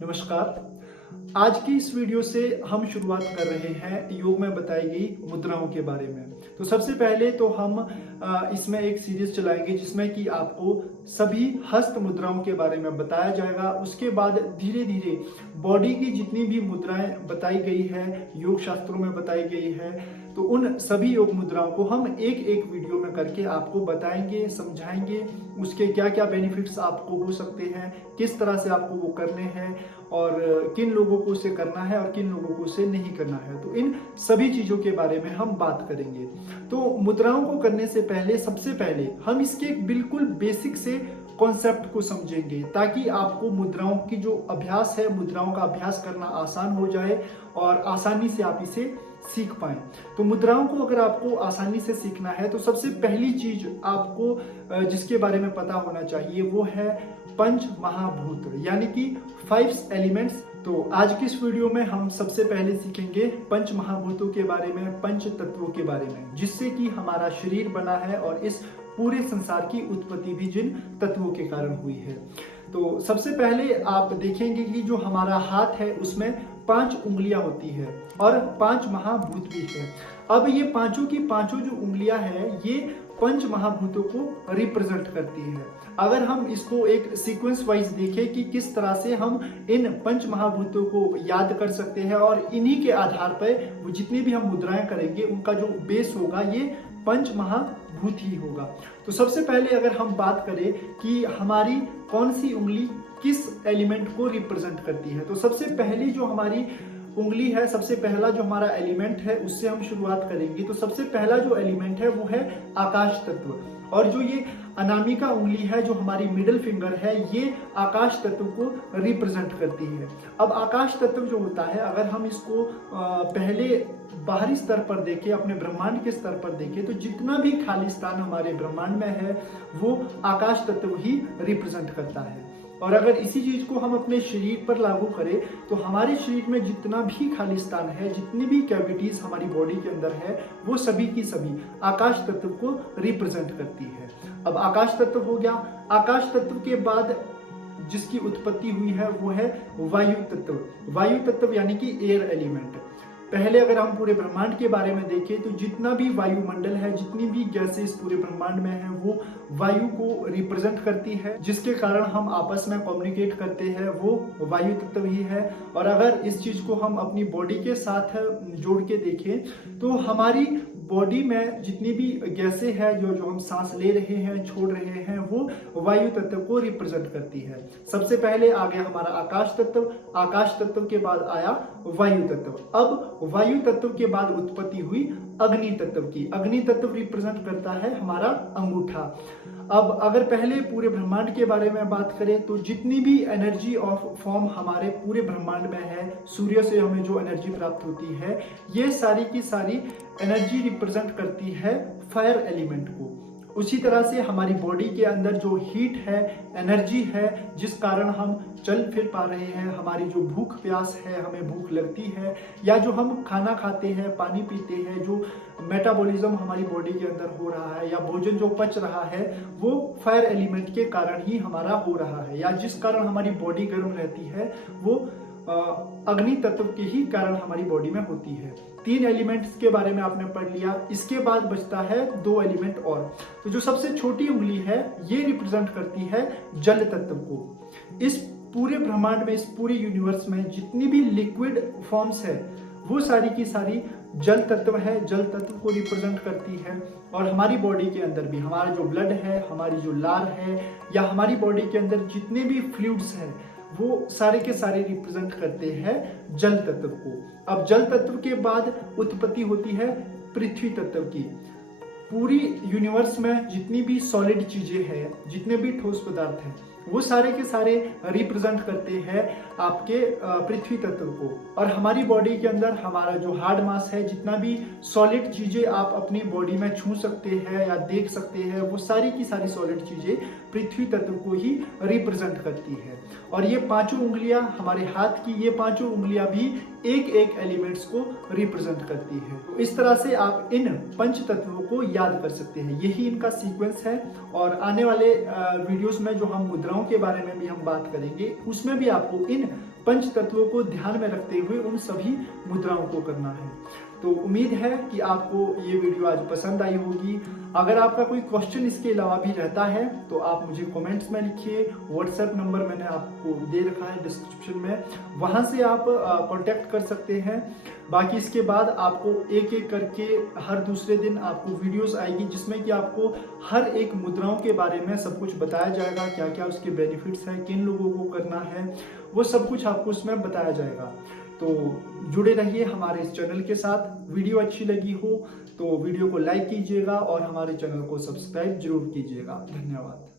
नमस्कार। आज की इस वीडियो से हम शुरुआत कर रहे हैं योग में बताई गई मुद्राओं के बारे में। तो सबसे पहले तो हम इसमें एक सीरीज चलाएंगे जिसमें कि आपको सभी हस्त मुद्राओं के बारे में बताया जाएगा। उसके बाद धीरे धीरे बॉडी की जितनी भी मुद्राएं बताई गई है, योग शास्त्रों में बताई गई है, तो उन सभी योग मुद्राओं को हम एक एक वीडियो में करके आपको बताएंगे, समझाएंगे, उसके क्या क्या बेनिफिट्स आपको हो सकते हैं, किस तरह से आपको वो करने हैं और किन लोगों को उसे करना है और किन लोगों को उसे नहीं करना है। तो इन सभी चीजों के बारे में हम बात करेंगे। तो मुद्राओं को करने से पहले सबसे पहले हम इसके एक बिल्कुल बेसिक से कॉन्सेप्ट को समझेंगे ताकि आपको मुद्राओं की जो अभ्यास है, मुद्राओं का अभ्यास करना आसान हो जाए और आसानी से आप इसे सीख पाएं। तो मुद्राओं को अगर आपको आसानी से सीखना है तो सबसे पहली चीज आपको जिसके बारे में पता होना चाहिए वो है पंच महाभूत, यानी कि 5 एलिमेंट्स। तो आज की इस वीडियो में हम सबसे पहले सीखेंगे पंच महाभूतों के बारे में, पंच तत्वों के बारे में, जिससे कि हमारा शरीर बना है और इस पूरे संसार की उत्पत्ति भी जिन तत्वों के कारण हुई है। तो सबसे पहले आप देखेंगे कि जो हमारा हाथ है उसमें 5 उंगलियां होती है और 5 महाभूत भी है। अब ये पांचों की पांचों जो उंगलियां हैं ये पंच महाभूतों को रिप्रेजेंट करती है। अगर हम इसको एक सीक्वेंस वाइज देखें कि किस तरह से हम इन पंच महाभूतों को याद कर सकते हैं और इन्हीं के आधार पर वो जितनी भी हम मुद्राएं करेंगे उनका जो बेस होगा ये पंच महाभूत ही होगा। तो सबसे पहले अगर हम बात करें कि हमारी कौन सी उंगली किस एलिमेंट को रिप्रेजेंट करती है, तो सबसे पहली जो हमारी उंगली है, सबसे पहला जो हमारा एलिमेंट है उससे हम शुरुआत करेंगे। तो सबसे पहला जो एलिमेंट है वो है आकाश तत्व, और जो ये अनामिका उंगली है, जो हमारी मिडिल फिंगर है, ये आकाश तत्व को रिप्रेजेंट करती है। अब आकाश तत्व जो होता है, अगर हम इसको पहले बाहरी स्तर पर देखें, अपने ब्रह्मांड के स्तर पर देखें, तो जितना भी खाली स्थान हमारे ब्रह्मांड में है वो आकाश तत्व ही रिप्रेजेंट करता है। और अगर इसी चीज को हम अपने शरीर पर लागू करें तो हमारे शरीर में जितना भी खाली स्थान है, जितनी भी कैविटीज हमारी बॉडी के अंदर है, वो सभी की सभी आकाश तत्व को रिप्रेजेंट करती है। अब आकाश तत्व हो गया। आकाश तत्व के बाद जिसकी उत्पत्ति हुई है वो है वायु तत्व। वायु तत्व यानी कि एयर एलिमेंट। पहले अगर हम पूरे ब्रह्मांड के बारे में देखें तो जितना भी वायुमंडल है, जितनी भी गैसेस पूरे ब्रह्मांड में है, वो वायु को रिप्रेजेंट करती है, जिसके कारण हम आपस में कम्युनिकेट करते हैं, वो वायु तत्व ही है। और अगर इस चीज को हम अपनी बॉडी के साथ जोड़ के देखें तो हमारी बॉडी में जितनी भी गैसें हैं, जो हम सांस ले रहे हैं, छोड़ रहे हैं, वो वायु तत्व को रिप्रेजेंट करती है। सबसे पहले आ गया हमारा आकाश तत्व। आकाश तत्व के बाद आया वायु तत्व। अब वायु तत्व के बाद उत्पत्ति हुई अग्नि तत्व की। अग्नि तत्व रिप्रेजेंट करता है हमारा अंगूठा। अब अगर पहले पूरे ब्रह्मांड के बारे में बात करें तो जितनी भी एनर्जी ऑफ फॉर्म हमारे पूरे ब्रह्मांड में है, सूर्य से हमें जो एनर्जी प्राप्त होती है, ये सारी की सारी एनर्जी रिप्रेजेंट करती है फायर एलिमेंट को। उसी तरह से हमारी बॉडी के अंदर जो हीट है, एनर्जी है, जिस कारण हम चल फिर पा रहे हैं, हमारी जो भूख प्यास है, हमें भूख लगती है, या जो हम खाना खाते हैं, पानी पीते हैं, जो मेटाबॉलिज्म हमारी बॉडी के अंदर हो रहा है, या भोजन जो पच रहा है, वो फायर एलिमेंट के कारण ही हमारा हो रहा है, या जिस कारण हमारी बॉडी गर्म रहती है वो अग्नि तत्व के ही कारण हमारी बॉडी में होती है। 3 एलिमेंट्स के बारे में आपने पढ़ लिया। इसके बाद बचता है 2 एलिमेंट और। तो जो सबसे छोटी उंगली है ये रिप्रेजेंट करती है जल तत्व को। इस पूरे ब्रह्मांड में, इस पूरे यूनिवर्स में जितनी भी लिक्विड फॉर्म्स है वो सारी की सारी जल तत्व है, जल तत्व को रिप्रेजेंट करती है। और हमारी बॉडी के अंदर भी हमारा जो ब्लड है, हमारी जो लार है, या हमारी बॉडी के अंदर जितने भी फ्लूइड्स हैं वो सारे के सारे रिप्रेजेंट करते हैं जल तत्व को। अब जल तत्व के बाद उत्पत्ति होती है पृथ्वी तत्व की। पूरी यूनिवर्स में जितनी भी सॉलिड चीजें हैं, जितने भी ठोस पदार्थ हैं, वो सारे के सारे रिप्रेजेंट करते हैं आपके पृथ्वी तत्व को। और हमारी बॉडी के अंदर हमारा जो हार्ड मास है, जितना भी सॉलिड चीजें आप अपनी बॉडी में छू सकते हैं या देख सकते हैं, वो सारी की सारी सॉलिड चीजें पृथ्वी तत्व को ही रिप्रेजेंट करती है। और ये पांचों उंगलियां, हमारे हाथ की ये पांचों उंगलियां भी एक एक एलिमेंट्स को रिप्रेजेंट करती है। तो इस तरह से आप इन पंच तत्वों को याद कर सकते हैं। यही इनका सीक्वेंस है। और आने वाले वीडियोस में जो हम मुद्राओं के बारे में भी हम बात करेंगे, उसमें भी आपको इन पंच तत्वों को ध्यान में रखते हुए उन सभी मुद्राओं को करना है। तो उम्मीद है कि आपको ये वीडियो आज पसंद आई होगी। अगर आपका कोई क्वेश्चन इसके अलावा भी रहता है तो आप मुझे कमेंट्स में लिखिए। व्हाट्सएप नंबर मैंने आपको दे रखा है डिस्क्रिप्शन में, वहां से आप कांटेक्ट कर सकते हैं। बाकी इसके बाद आपको एक एक करके हर दूसरे दिन आपको वीडियोस आएगी जिसमें कि आपको हर एक मुद्राओं के बारे में सब कुछ बताया जाएगा, क्या क्या उसके बेनिफिट्स हैं, किन लोगों को करना है, वो सब कुछ आपको उसमें बताया जाएगा। तो जुड़े रहिए हमारे इस चैनल के साथ। वीडियो अच्छी लगी हो तो वीडियो को लाइक कीजिएगा और हमारे चैनल को सब्सक्राइब जरूर कीजिएगा। धन्यवाद।